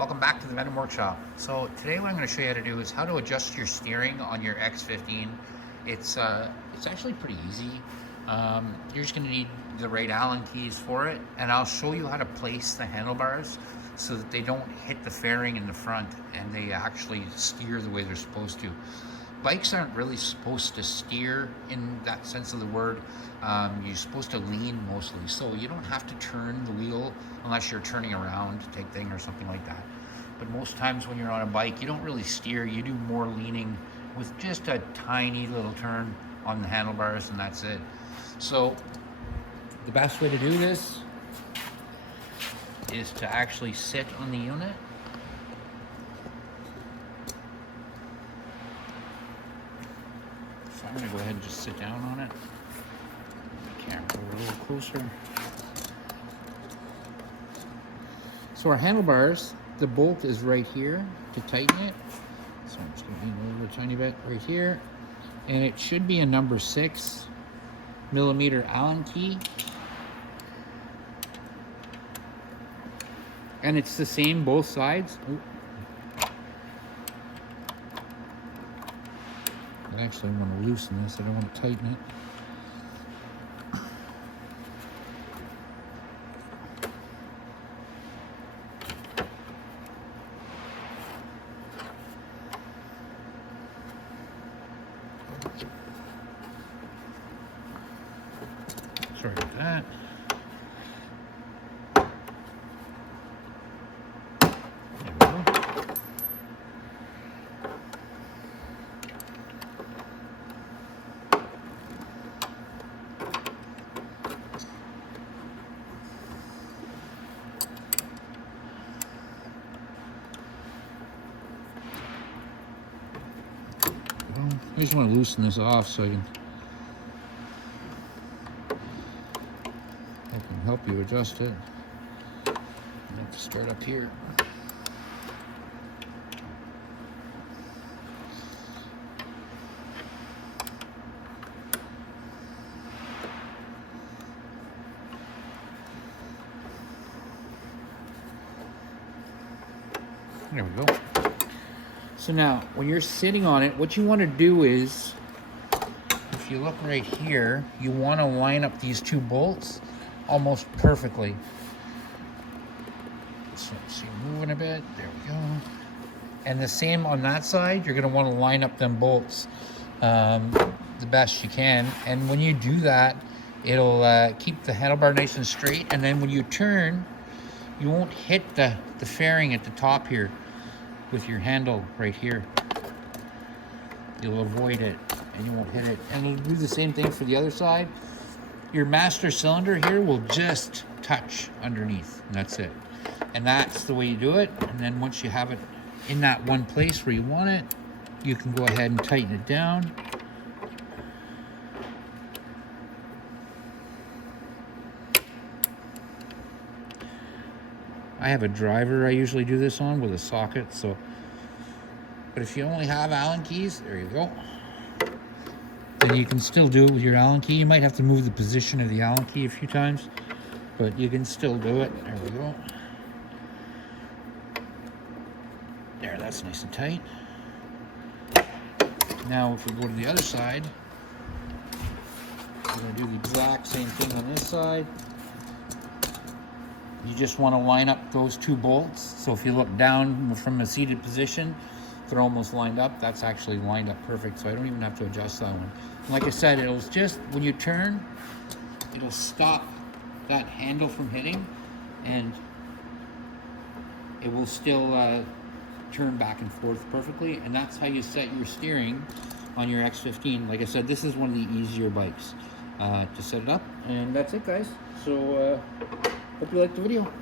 Welcome back to the Venom Workshop. So today what I'm going to show you how to do is how to adjust your steering on your X15. It's actually pretty easy. You're just going to need the right Allen keys for it, and I'll show you how to place the handlebars so that they don't hit the fairing in the front and they actually steer the way they're supposed to. Bikes aren't really supposed to steer in that sense of the word. You're supposed to lean mostly, so you don't have to turn the wheel unless you're turning around to take thing or something like that. But most times when you're on a bike, you don't really steer. You do more leaning with just a tiny little turn on the handlebars, and that's it. So the best way to do this is to actually sit on the unit. So I'm going to go ahead and just sit down on it. The camera a little closer. So our handlebars, the bolt is right here to tighten it. So I'm just going to lean over a tiny bit right here. And it should be a number 6mm Allen key. And it's the same both sides. Ooh. I actually want to loosen this, I don't want to tighten it. Sorry about that. There we go. I just want to loosen this off so I can help you adjust it. I have to start up here. There we go. So now, when you're sitting on it, what you want to do is, if you look right here, you want to line up these two bolts almost perfectly. So let's see, moving a bit, there we go. And the same on that side, you're going to want to line up them bolts the best you can. And when you do that, it'll keep the handlebar nice and straight. And then when you turn, you won't hit the fairing at the top here with your handle right here. You'll avoid it and you won't hit it. And you'll do the same thing for the other side. Your master cylinder here will just touch underneath, and that's it. And that's the way you do it. And then once you have it in that one place where you want it, you can go ahead and tighten it down. I have a driver I usually do this on with a socket, so. But if you only have Allen keys, there you go. Then you can still do it with your Allen key. You might have to move the position of the Allen key a few times, but you can still do it. There we go. There, that's nice and tight. Now if we go to the other side, we're going to do the exact same thing on this side. You just want to line up those two bolts. So if you look down from a seated position, they're almost lined up. That's actually lined up perfect, so I don't even have to adjust that one. And like I said, it'll just, when you turn, it'll stop that handle from hitting, and it will still turn back and forth perfectly. And that's how you set your steering on your X15. Like I said, this is one of the easier bikes to set it up. And that's it, guys. So hope you liked the video.